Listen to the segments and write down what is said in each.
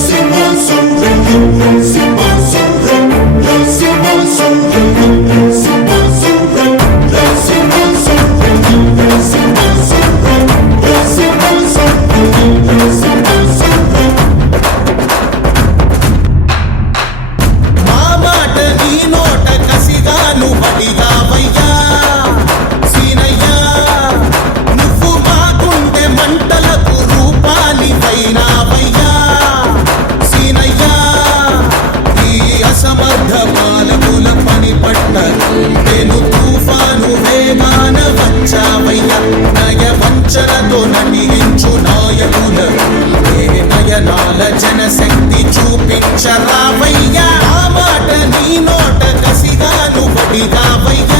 Yasin olsun, rengim, rensim olsun, rengim, yasin olsun, rengim. చూపించరావయ్యా ఆ మాట నీ నోట కసిగాను బడిగావయ్యా సీనయ్యా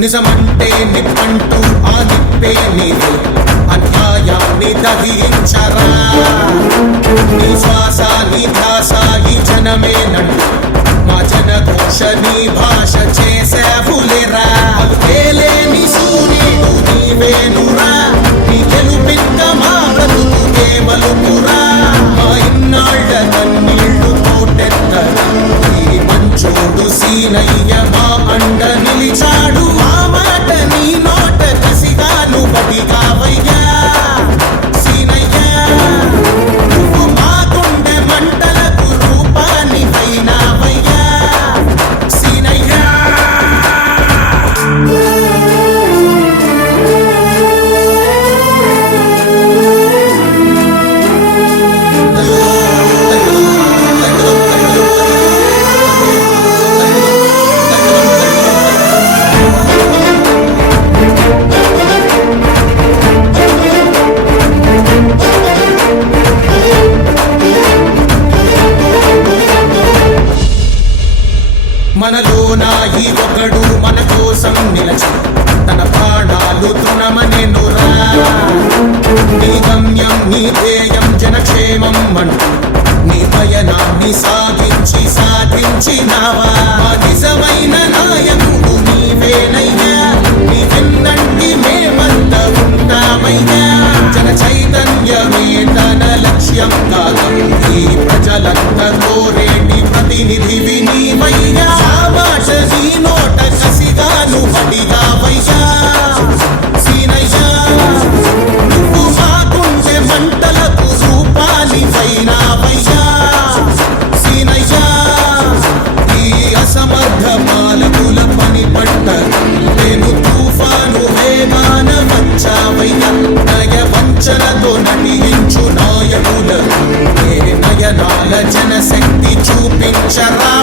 నిజమంటే నిప్పంటూ ఆ నిప్పే నీరు. అన్యాయాన్ని దహించరా నీ శ్వాస నీ ధ్యాస ఈ జనమే నన్ను. మా జనఘోష నీ భాష చేసావులేరా అలుపేలే నీ సూర్యుడు నీవేనురా నీ గెలుపిక్క మా బ్రతుకు మలుపురా మా ఇన్నాళ్ళ కన్నీళ్ళు తోటెత్తరా ఈ మంచోడు సీనయ్య మా అండ నిలిచాడు ఆ మాట నీ నోట కసిగాను బడిగావయ్యా మనలోన ఈ ఒకడు మన కోసం నిలచి తన ప్రాణాలు తృణమనెనురా నీ గమ్యం నీ ధ్యేయం జనక్షేమం అంటూ నీ పయనాన్ని సాగించి సాధించినావా మా నిజమైన నాయకుడు నీవేనయ్యా నీ వెన్నంటి మేమంత ఉంటామయ్యా జన చైతన్యమే తన లక్ష్యం కాదు. ఈ ప్రజలంత కోరేటి ప్రతినిధివి. వచ్చావయ్యా నయ వంచనతో నటించు నాయకుల. నయనాల జనశక్తి చూపించరా?